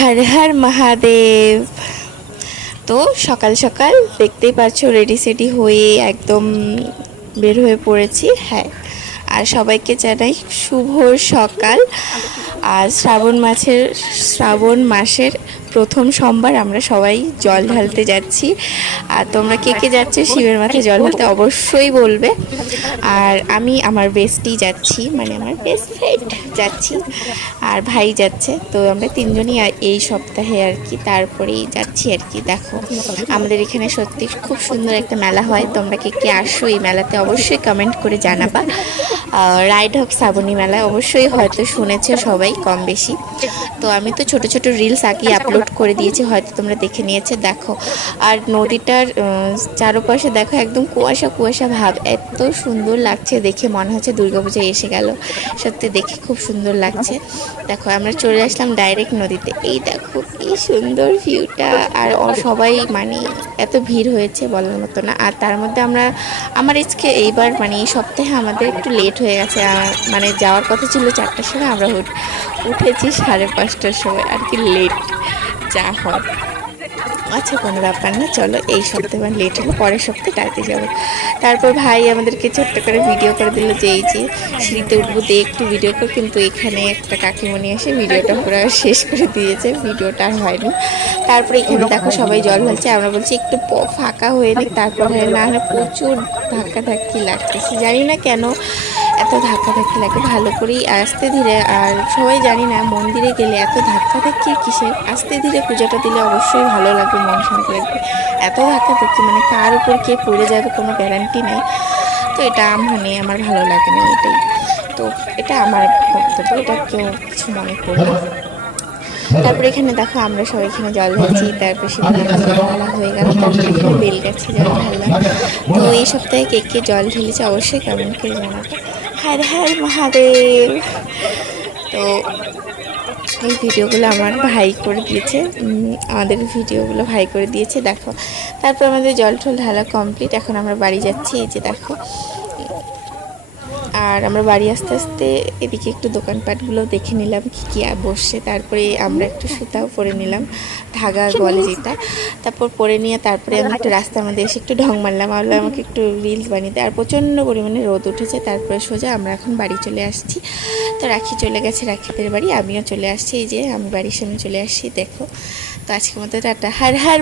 হর হর মহাদেব। তো সকাল সকাল দেখতেই পাচ্ছ রেডি সেডি হয়ে একদম বের হয়ে পড়েছি। হ্যাঁ, আর সবাইকে জানাই শুভ সকাল। আর শ্রাবণ মাসের প্রথম সোমবার আমরা সবাই জল ঢালতে যাচ্ছি। আর তোমরা কে কে যাচ্ছ শিবের মাথায় জল ঢালতে অবশ্যই বলবে। আর আমি আমার বেস্টই যাচ্ছি, মানে আমার বেস্ট ফ্রেন্ড যাচ্ছি, আর ভাই যাচ্ছে। তো আমরা তিনজনই এই সপ্তাহে আর কি তারপরেই যাচ্ছি আর কি। দেখো আমাদের এখানে সত্যি খুব সুন্দর একটা মেলা হয়। তোমরা কে কে আসো এই মেলাতে অবশ্যই কমেন্ট করে জানাবা। রাইড হোক শ্রাবণী মেলা অবশ্যই হয়তো শুনেছো সবাই কম বেশি। তো আমি তো ছোট ছোট রিলস আগে আপলোড করে দিয়েছি, হয়তো তোমরা দেখে নিয়েছে। দেখো আর নদীটার চারপাশে দেখো একদম কুয়াশা কুয়াশা ভাব, এত সুন্দর লাগছে দেখে, মনে হচ্ছে দুর্গাপূজা এসে গেল। সত্যি দেখে খুব সুন্দর লাগছে। দেখো আমরা চলে আসলাম ডাইরেক্ট নদীতে। এই দেখো কি সুন্দর ভিউটা। আর সবাই মানে এত ভিড় হয়েছে বলার মতো না। আর তার মধ্যে আমার আজকে এইবার মানে এই সপ্তাহে আমাদের একটু লেট হয়ে গেছে। মানে যাওয়ার কথা ছিল 4টার সময়, আমরা উঠেছি 5:30টার সময় আর কি। লেট যা হয়, আচ্ছা কোনো ব্যাপার না, চলো এই সপ্তাহে মানে লেট হলো, পরের সপ্তাহে তাড়াতাড়ি যাবো। তারপর ভাই আমাদেরকে ছোট্ট করে ভিডিও করে দিল যে এই যে সিঁড়িতে উঠবো, দিয়ে একটু ভিডিও কর। কিন্তু এখানে একটা কাকিমণি এসে ভিডিওটা পুরো শেষ করে দিয়েছে, ভিডিওটা আর হয়নি। তারপরে এখানে দেখো সবাই জল ঢালছে, আমরা বলছি একটু ফাঁকা হয়ে নিক, তারপর না হলে প্রচুর ধাক্কি লাগতেছে। জানি না কেন এত ধাক্কি লাগে, ভালো করেই আস্তে ধীরে। আর সবাই জানি না মন্দিরে গেলে এত ধাক্কি কিসের, আস্তে ধীরে পুজোটা দিলে অবশ্যই ভালো লাগবে, মন শান্তি লাগবে। এত ধাক্কি মানে কার উপর কে পড়ে যাবে কোনো গ্যারান্টি নেই। তো এটা মানে আমার ভালো লাগে না, এটাই তো, এটা আমার বক্তব্য, এটা কেউ কিছু মনে করি না। তারপরে এখানে দেখো আমরা সবাই এখানে জল ঢালছি, তারপর শিবলিঙ্গে জল ঢালা হয়ে গেল, তারপরে এখানে বেলগাছে জল ঢাললাম। তো এই সপ্তাহে কে কে জল ঢেলেছে অবশ্যই কমেন্ট করে জানাবো। হর হর মহাদেব। তো এই ভিডিওগুলো আমার ভাই করে দিয়েছে, আমাদের ভিডিওগুলো ভাই করে দিয়েছে। দেখো তারপর আমাদের জল টল ঢালা কমপ্লিট, এখন আমরা বাড়ি যাচ্ছি। এই যে দেখো, আর আমরা বাড়ি আস্তে আস্তে এদিকে একটু দোকানপাটগুলো দেখে নিলাম কী কী বসছে। তারপরে আমরা একটু সুতাও পরে নিলাম, ধাগা বলে যেটা। তারপর পরে নিয়ে তারপরে আমি একটু রাস্তার মধ্যে এসে একটু ঢং মারলাম, আবার আমাকে একটু রিলস বানিয়ে দেয়। আর প্রচণ্ড পরিমাণে রোদ উঠেছে। তারপরে সোজা আমরা এখন বাড়ি চলে আসছি। তো রাখি চলে গেছে রাখিদের বাড়ি, আমিও চলে আসছি। এই যে আমি বাড়ির সামনে চলে আসছি, দেখো। তো আজকের মতো টাটা, হর হর।